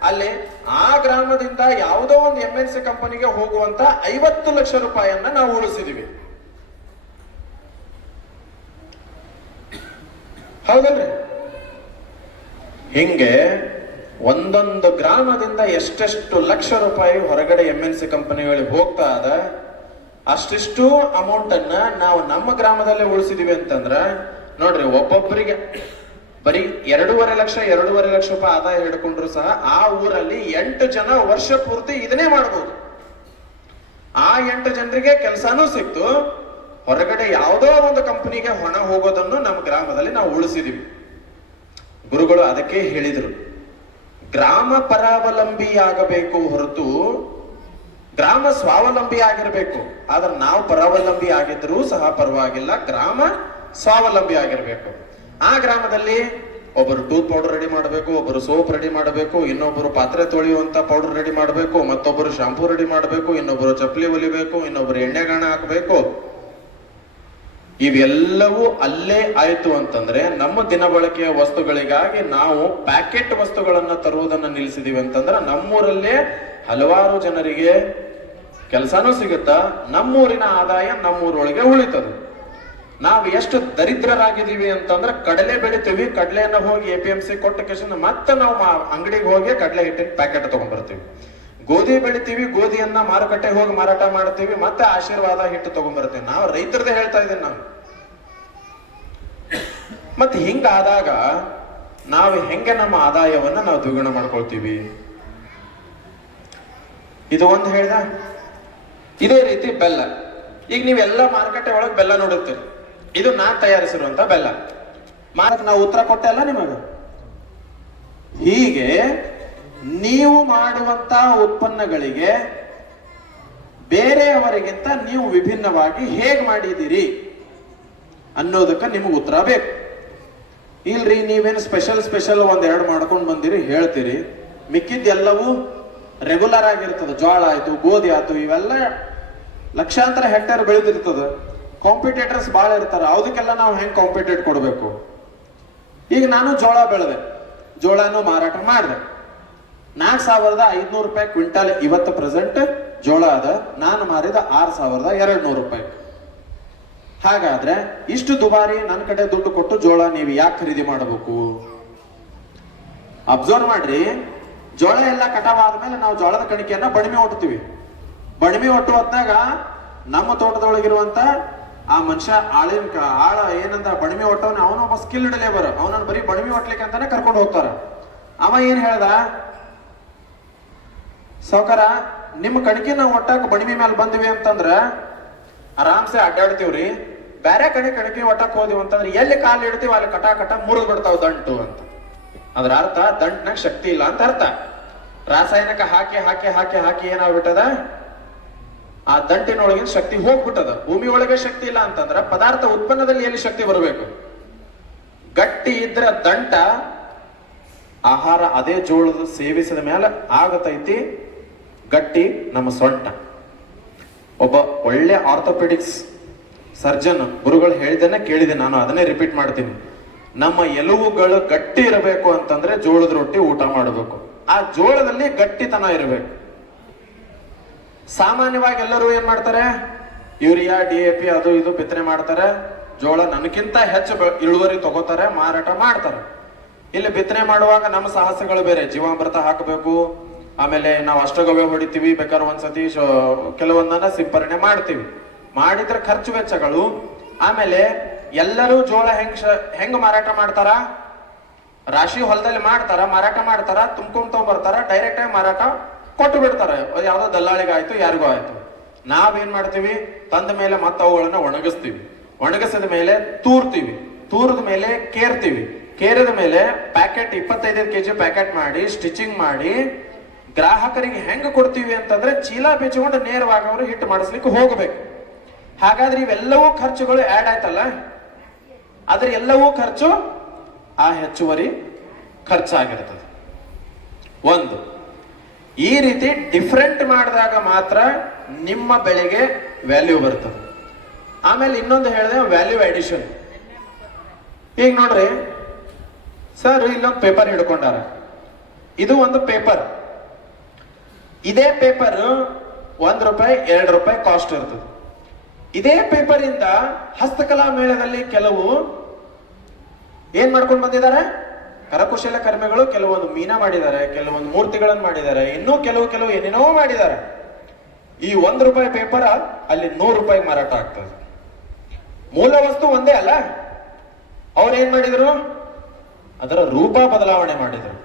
ಅಲ್ಲಿ ಆ ಗ್ರಾಮದಿಂದ ಯಾವುದೋ ಒಂದು MNC ಕಂಪನಿಗೆ ಹೋಗುವಂತ 50 ಲಕ್ಷ ರೂಪಾಯಿಯನ್ನ ನಾವು ಉಳಿಸಿದೀವಿ. ಹೌದಲ್ರಿ? ಹಿಂಗೆ ಒಂದೊಂದು ಗ್ರಾಮದಿಂದ ಎಷ್ಟೆಷ್ಟು ಲಕ್ಷ ರೂಪಾಯಿ ಹೊರಗಡೆ MNC ಕಂಪನಿಗಳಿಗೆ ಹೋಗ್ತಾ ಅದ, ಅಷ್ಟಿಷ್ಟು ಅಮೌಂಟ್ ಅನ್ನ ನಾವು ನಮ್ಮ ಗ್ರಾಮದಲ್ಲೇ ಉಳಿಸಿದೀವಿ ಅಂತಂದ್ರ ನೋಡ್ರಿ, ಒಬ್ಬೊಬ್ಬರಿಗೆ ಬರೀ 2.5 ಲಕ್ಷ ರೂಪಾಯಿ ಆದಾಯ ಹಿಡ್ಕೊಂಡ್ರು ಸಹ ಆ ಊರಲ್ಲಿ 8 ಜನ ವರ್ಷ ಪೂರ್ತಿ ಇದನ್ನೇ ಮಾಡ್ಬೋದು. ಆ 8 ಜನರಿಗೆ ಕೆಲಸನೂ ಸಿಕ್ತು, ಹೊರಗಡೆ ಯಾವುದೋ ಒಂದು ಕಂಪನಿಗೆ ಹೊಣ ಹೋಗೋದನ್ನು ನಮ್ಮ ಗ್ರಾಮದಲ್ಲಿ ನಾವು ಉಳಿಸಿದೀವಿ. ಗುರುಗಳು ಅದಕ್ಕೆ ಹೇಳಿದ್ರು, ಗ್ರಾಮ ಪರಾವಲಂಬಿ ಆಗಬೇಕು ಹೊರತು ಗ್ರಾಮ ಸ್ವಾವಲಂಬಿ ಆಗಿರ್ಬೇಕು. ಆದ್ರೆ ನಾವು ಪರಾವಲಂಬಿ ಆಗಿದ್ರೂ ಸಹ ಪರವಾಗಿಲ್ಲ, ಗ್ರಾಮ ಸ್ವಾವಲಂಬಿ ಆಗಿರ್ಬೇಕು. ಆ ಗ್ರಾಮದಲ್ಲಿ ಒಬ್ಬರು ಟೂತ್ ಪೌಡರ್ ರೆಡಿ ಮಾಡಬೇಕು, ಒಬ್ಬರು ಸೋಪ್ ರೆಡಿ ಮಾಡಬೇಕು, ಇನ್ನೊಬ್ಬರು ಪಾತ್ರೆ ತೊಳೆಯುವಂತ ಪೌಡರ್ ರೆಡಿ ಮಾಡಬೇಕು, ಮತ್ತೊಬ್ಬರು ಶಾಂಪೂ ರೆಡಿ ಮಾಡಬೇಕು, ಇನ್ನೊಬ್ಬರು ಚಪ್ಪಲಿ ಹೊಲಿಬೇಕು, ಇನ್ನೊಬ್ಬರು ಎಣ್ಣೆಗಾಣ ಹಾಕಬೇಕು. ಇವೆಲ್ಲವೂ ಅಲ್ಲೇ ಆಯ್ತು ಅಂತಂದ್ರೆ ನಮ್ಮ ದಿನಬಳಕೆಯ ವಸ್ತುಗಳಿಗಾಗಿ ನಾವು ಪ್ಯಾಕೆಟ್ ವಸ್ತುಗಳನ್ನ ತರುವುದನ್ನ ನಿಲ್ಲಿಸಿದೀವಿ ಅಂತಂದ್ರೆ ನಮ್ಮೂರಲ್ಲೇ ಹಲವಾರು ಜನರಿಗೆ ಕೆಲಸನೂ ಸಿಗುತ್ತಾ, ನಮ್ಮೂರಿನ ಆದಾಯ ನಮ್ಮೂರೊಳಗೆ ಉಳಿತದೆ. ನಾವು ಎಷ್ಟು ದರಿದ್ರರಾಗಿದ್ದೀವಿ ಅಂತಂದ್ರೆ ಕಡಲೆ ಬೆಳಿತೀವಿ, ಕಡಲೆಯನ್ನ ಹೋಗಿ APMC ಕೊಟ್ಟ ಕೇಶನ್ ಮತ್ತೆ ನಾವು ಅಂಗಡಿಗೆ ಹೋಗಿ ಕಡಲೆ ಹಿಟ್ಟಿನ ಪ್ಯಾಕೆಟ್ ತಗೊಂಡ್ಬರ್ತೀವಿ. ಗೋಧಿ ಬೆಳಿತೀವಿ, ಗೋಧಿಯನ್ನ ಮಾರುಕಟ್ಟೆಗೆ ಹೋಗಿ ಮಾರಾಟ ಮಾಡ್ತೀವಿ, ಮತ್ತೆ ಆಶೀರ್ವಾದ ಹಿಟ್ಟು ತಗೊಂಡ್ಬರ್ತೀವಿ. ನಾವು ರೈತರದೇ ಹೇಳ್ತಾ ಇದ್ದೀನಿ ನಾನು. ಮತ್ತೆ ಹಿಂಗಾದಾಗ ನಾವು ಹೆಂಗೆ ನಮ್ಮ ಆದಾಯವನ್ನ ನಾವು ದ್ವಿಗುಣ ಮಾಡ್ಕೊಳ್ತೀವಿ? ಇದು ಒಂದು ಹೇಳ್ದ. ಇದೇ ರೀತಿ ಬೆಲ್ಲ. ಈಗ ನೀವೆಲ್ಲ ಮಾರುಕಟ್ಟೆ ಒಳಗೆ ಬೆಲ್ಲ ನೋಡುತ್ತೀರಿ, ಇದು ನಾನ್ ತಯಾರಿಸಿರುವಂತ ಬೆಲ್ಲ. ನಾವು ಉತ್ತರ ಕೊಟ್ಟೆ ಅಲ್ಲ ನಿಮಗೆ. ಹೀಗೆ ನೀವು ಮಾಡುವಂತ ಉತ್ಪನ್ನಗಳಿಗೆ ಬೇರೆಯವರಿಗಿಂತ ನೀವು ವಿಭಿನ್ನವಾಗಿ ಹೇಗೆ ಮಾಡಿದ್ದೀರಿ ಅನ್ನೋದಕ್ಕೆ ನಿಮಗೆ ಉತ್ತರ ಬೇಕು. ಇಲ್ರಿ ನೀವೇನು ಸ್ಪೆಷಲ್ ಒಂದೆರಡು ಮಾಡ್ಕೊಂಡು ಬಂದಿರಿ ಹೇಳ್ತೀರಿ, ಮಿಕ್ಕಿದ್ದೆಲ್ಲವೂ ರೆಗ್ಯುಲರ್ ಆಗಿರ್ತದೆ. ಜೋಳ ಆಯ್ತು, ಗೋಧಿ ಆಯ್ತು, ಇವೆಲ್ಲ ಲಕ್ಷಾಂತರ ಹೆಕ್ಟೇರ್ ಬೆಳೆದಿರ್ತದೆ. ಕಾಂಪಿಟೇಟರ್ಸ್ ಭಾಳ ಇರ್ತಾರೆ, ಅದಕ್ಕೆಲ್ಲ ನಾವು ಹೆಂಗೆ ಕಾಂಪಿಟೇಟ್ ಕೊಡಬೇಕು? ಈಗ ನಾನು ಜೋಳ ಬೆಳೆದೆ, ಜೋಳನೂ ಮಾರಾಟ ಮಾಡಿದೆ. 4,500 ರೂಪಾಯಿ ಕ್ವಿಂಟಲ್ ಇವತ್ತು ಪ್ರೆಸೆಂಟ್ ಜೋಳ ಅದ. ನಾನು ಮಾರಿದ 6,200 ರೂಪಾಯಿ. ಹಾಗಾದ್ರೆ ಇಷ್ಟು ದುಬಾರಿ ನನ್ನ ಕಡೆ ದುಡ್ಡು ಕೊಟ್ಟು ಜೋಳ ನೀವು ಯಾಕೆ ಖರೀದಿ ಮಾಡಬೇಕು? ಅಬ್ಸರ್ವ್ ಮಾಡ್ರಿ, ಜೋಳ ಎಲ್ಲ ಕಟಾವ್ ಆದ್ಮೇಲೆ ನಾವು ಜೋಳದ ಕಣಿಕೆಯನ್ನ ಬಣಿಮೆ ಒಟ್ಟುತ್ತೀವಿ. ಬಣಿಮೆ ಒಟ್ಟು ಹೊತ್ತಾಗ ನಮ್ಮ ತೋಟದೊಳಗಿರುವಂತ ಆ ಮನುಷ್ಯ ಆಳ ಏನಂತ ಬಣಿಮೆ ಒಟ್ಟವನ, ಅವನೊಬ್ಬ ಸ್ಕಿಲ್ಡ್ ಲೇಬರ್, ಅವನನ್ನ ಬರೀ ಬಣಿಮೆ ಒಟ್ಲಿಕ್ಕೆ ಅಂತಾನೆ ಕರ್ಕೊಂಡು ಹೋಗ್ತಾರ. ಅವ ಏನ್ ಹೇಳ್ದ, ಸಾವ್ಕಾರ ನಿಮ್ಮ ಕಣಿಕೆ ನಾವು ಒಟ್ಟಾಕ ಬಣಿಮೆ ಮೇಲೆ ಬಂದಿವಿ ಅಂತಂದ್ರ ಆರಾಮ್ಸೆ ಅಡ್ಡಾಡ್ತೀವ್ರಿ. ಬೇರೆ ಕಣಿಕೆ ಒಟ್ಟಕ್ಕೆ ಹೋದಿವಿ ಅಂತಂದ್ರೆ ಎಲ್ಲಿ ಕಾಲು ಇಡ್ತೀವಿ ಅಲ್ಲಿ ಕಟ ಮುರಿದು ಬಿಡ್ತಾವ ದಂಟು ಅಂತ. ಅದ್ರ ಅರ್ಥ ದಂಟ್ನಾಗ ಶಕ್ತಿ ಇಲ್ಲ ಅಂತ ಅರ್ಥ. ರಾಸಾಯನಿಕ ಹಾಕಿ ಏನಾಗ್ಬಿಟ್ಟದ, ಆ ದಂಟಿನೊಳಗಿನ ಶಕ್ತಿ ಹೋಗ್ಬಿಟ್ಟದ. ಭೂಮಿ ಒಳಗೆ ಶಕ್ತಿ ಇಲ್ಲ ಅಂತಂದ್ರ ಪದಾರ್ಥ ಉತ್ಪನ್ನದಲ್ಲಿ ಎಲ್ಲಿ ಶಕ್ತಿ ಬರಬೇಕು? ಗಟ್ಟಿ ಇದ್ರ ದಂಟ ಆಹಾರ ಅದೇ ಜೋಳದ ಸೇವಿಸಿದ ಮೇಲೆ ಆಗತೈತಿ ಗಟ್ಟಿ ನಮ್ಮ ಸೊಂಟ. ಒಬ್ಬ ಒಳ್ಳೆ ಆರ್ಥೋಪೆಡಿಕ್ಸ್ ಸರ್ಜನ್ ಗುರುಗಳು ಹೇಳಿದನ್ನ ಕೇಳಿದೆ, ನಾನು ಅದನ್ನೇ ರಿಪೀಟ್ ಮಾಡ್ತೀನಿ. ನಮ್ಮ ಎಲುಬುಗಳು ಗಟ್ಟಿ ಇರಬೇಕು ಅಂತಂದ್ರೆ ಜೋಳದ ರೊಟ್ಟಿ ಊಟ ಮಾಡಬೇಕು. ಆ ಜೋಳದಲ್ಲಿ ಗಟ್ಟಿತನ ಇರಬೇಕು. ಸಾಮಾನ್ಯವಾಗಿ ಎಲ್ಲರೂ ಏನ್ ಮಾಡ್ತಾರೆ, ಯೂರಿಯಾ DAP ಅದು ಇದು ಬಿತ್ತನೆ ಮಾಡ್ತಾರೆ. ಜೋಳ ನನಗಿಂತ ಹೆಚ್ಚು ಇಳುವರಿ ತಗೋತಾರೆ, ಮಾರಾಟ ಮಾಡ್ತಾರೆ. ಇಲ್ಲಿ ಬಿತ್ತನೆ ಮಾಡುವಾಗ ನಮ್ಮ ಸಾಹಸಗಳು ಬೇರೆ. ಜೀವಾಮೃತ ಹಾಕಬೇಕು, ಆಮೇಲೆ ನಾವು ಅಷ್ಟಗವ್ಯ ಹೊಡಿತೀವಿ, ಬೇಕಾದ್ರೆ ಒಂದ್ಸತಿ ಕೆಲವೊಂದನ್ನ ಸಿಂಪರಣೆ ಮಾಡ್ತೀವಿ. ಮಾಡಿದ್ರ ಖರ್ಚು ವೆಚ್ಚಗಳು, ಆಮೇಲೆ ಎಲ್ಲರೂ ಜೋಳ ಹೆಂಗ್ ಮಾರಾಟ ಮಾಡ್ತಾರ, ರಾಶಿ ಹೊಲದಲ್ಲಿ ಮಾಡ್ತಾರ, ಮಾರಾಟ ಮಾಡ್ತಾರ, ತುಂಬ್ಕೊಂಡ್ ಡೈರೆಕ್ಟ್ ಆಗಿ ಮಾರಾಟ ಕೊಟ್ಟು ಬಿಡ್ತಾರೆ, ಯಾವ್ದೋ ದಲ್ಲಾಳಿಗಾಯ್ತು ಯಾರಿಗೂ ಆಯ್ತು. ನಾವೇನ್ ಮಾಡ್ತೀವಿ, ತಂದ ಮೇಲೆ ಮತ್ತೆ ಅವುಗಳನ್ನ ಒಣಗಿಸ್ತೀವಿ, ಒಣಗಿಸಿದ ಮೇಲೆ ತೂರ್ತೀವಿ, ತೂರದ ಮೇಲೆ ಕೇರ್ತೀವಿ, ಕೇರಿದ ಮೇಲೆ ಪ್ಯಾಕೆಟ್ 25 kg ಪ್ಯಾಕೆಟ್ ಮಾಡಿ ಸ್ಟಿಚಿಂಗ್ ಮಾಡಿ ಗ್ರಾಹಕರಿಗೆ ಹೆಂಗ್ ಕೊಡ್ತೀವಿ ಅಂತಂದ್ರೆ ಚೀಲ ಬಿಚ್ಚಿಕೊಂಡು ನೇರವಾಗಿ ಅವರು ಹಿಟ್ಟು ಮಾಡಿಸ್ಲಿಕ್ಕೆ ಹೋಗಬೇಕು. ಹಾಗಾದ್ರೆ ಇವೆಲ್ಲವೂ ಖರ್ಚುಗಳು ಆಡ್ ಆಯ್ತಲ್ಲ, ಆದ್ರೆ ಎಲ್ಲವೂ ಖರ್ಚು ಆ ಹೆಚ್ಚುವರಿ ಖರ್ಚಾಗಿರ್ತದೆ. ಒಂದು ಈ ರೀತಿ ಡಿಫ್ರೆಂಟ್ ಮಾಡಿದಾಗ ಮಾತ್ರ ನಿಮ್ಮ ಬೆಳೆಗೆ ವ್ಯಾಲ್ಯೂ ಬರ್ತದೆ. ಆಮೇಲೆ ಇನ್ನೊಂದು ಹೇಳಿದೆ, ವ್ಯಾಲ್ಯೂ ಅಡಿಷನ್. ಈಗ ನೋಡ್ರಿ ಸರ್, ಇಲ್ಲೊಂದು ಪೇಪರ್ ಹಿಡ್ಕೊಂಡಾರ, ಇದು ಒಂದು ಪೇಪರ್. ಇದೇ ಪೇಪರ್ ₹1 ₹2 ಕಾಸ್ಟ್ ಇರ್ತದೆ. ಇದೇ ಪೇಪರ್ ಇಂದ ಹಸ್ತಕಲಾ ಮೇಳದಲ್ಲಿ ಕೆಲವು ಏನ್ ಮಾಡ್ಕೊಂಡು ಬಂದಿದ್ದಾರೆ, ಕರಕುಶಲ ಕರ್ಮಿಗಳು ಕೆಲವೊಂದು ಮೀನಾ ಮಾಡಿದ್ದಾರೆ, ಕೆಲವೊಂದು ಮೂರ್ತಿಗಳನ್ನು ಮಾಡಿದ್ದಾರೆ, ಇನ್ನೂ ಕೆಲವು ಏನೇನೋ ಮಾಡಿದ್ದಾರೆ. ಈ ₹1 ಪೇಪರ್ ಅಲ್ಲಿ ₹100 ಮಾರಾಟ ಆಗ್ತದೆ. ಮೂಲ ವಸ್ತು ಒಂದೇ ಅಲ್ಲ, ಅವ್ರು ಏನ್ ಮಾಡಿದ್ರು, ಅದರ ರೂಪ ಬದಲಾವಣೆ ಮಾಡಿದ್ರು.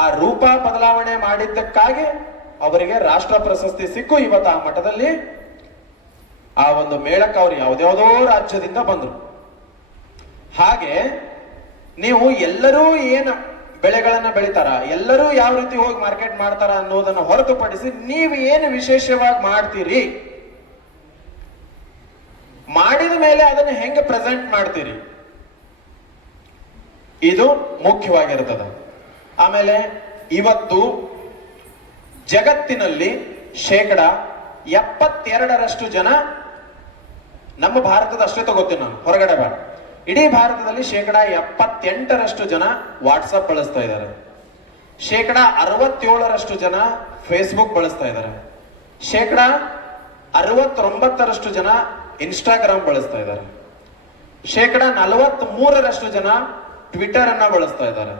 ಆ ರೂಪ ಬದಲಾವಣೆ ಮಾಡಿದ್ದಕ್ಕಾಗಿ ಅವರಿಗೆ ರಾಷ್ಟ್ರ ಪ್ರಶಸ್ತಿ ಸಿಕ್ಕು. ಇವತ್ತು ಆ ಮಠದಲ್ಲಿ ಆ ಒಂದು ಮೇಳಕ್ಕೆ ಅವ್ರು ಯಾವ್ದ್ಯಾವ್ದೋ ರಾಜ್ಯದಿಂದ ಬಂದ್ರು. ಹಾಗೆ ನೀವು ಎಲ್ಲರೂ ಏನು ಬೆಳೆಗಳನ್ನ ಬೆಳಿತಾರ, ಎಲ್ಲರೂ ಯಾವ ರೀತಿ ಹೋಗಿ ಮಾರ್ಕೆಟ್ ಮಾಡ್ತಾರ ಅನ್ನೋದನ್ನ ಹೊರತುಪಡಿಸಿ ನೀವು ಏನು ವಿಶೇಷವಾಗಿ ಮಾಡ್ತೀರಿ, ಮಾಡಿದ ಮೇಲೆ ಅದನ್ನ ಹೆಂಗೆ ಪ್ರೆಸೆಂಟ್ ಮಾಡ್ತೀರಿ, ಇದು ಮುಖ್ಯವಾಗಿರ್ತದೆ. ಆಮೇಲೆ ಇವತ್ತು ಜಗತ್ತಿನಲ್ಲಿ 72% ಜನ, ನಮ್ಮ ಭಾರತದ ಅಷ್ಟೇ ತಗೋತೀನಿ ನಾನು, ಹೊರಗಡೆ ಬೇಡ, ಇಡೀ ಭಾರತದಲ್ಲಿ 78% ಜನ ವಾಟ್ಸಪ್ ಬಳಸ್ತಾ ಇದ್ದಾರೆ, 67% ಜನ ಫೇಸ್ಬುಕ್ ಬಳಸ್ತಾ ಇದ್ದಾರೆ, 69% ಜನ ಇನ್ಸ್ಟಾಗ್ರಾಮ್ ಬಳಸ್ತಾ ಇದ್ದಾರೆ, 43% ಜನ ಟ್ವಿಟರ್ ಅನ್ನ ಬಳಸ್ತಾ ಇದ್ದಾರೆ.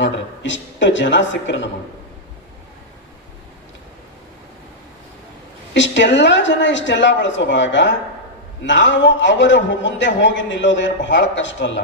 ನೋಡ್ರಿ, ಇಷ್ಟು ಜನ ಸಿಕ್ಕರು ನಮಗೆ. ಇಷ್ಟೆಲ್ಲ ಬಳಸುವಾಗ ನಾವು ಅವರ ಮುಂದೆ ಹೋಗಿ ನಿಲ್ಲೋದೇನು ಬಹಳ ಕಷ್ಟ ಅಲ್ಲ.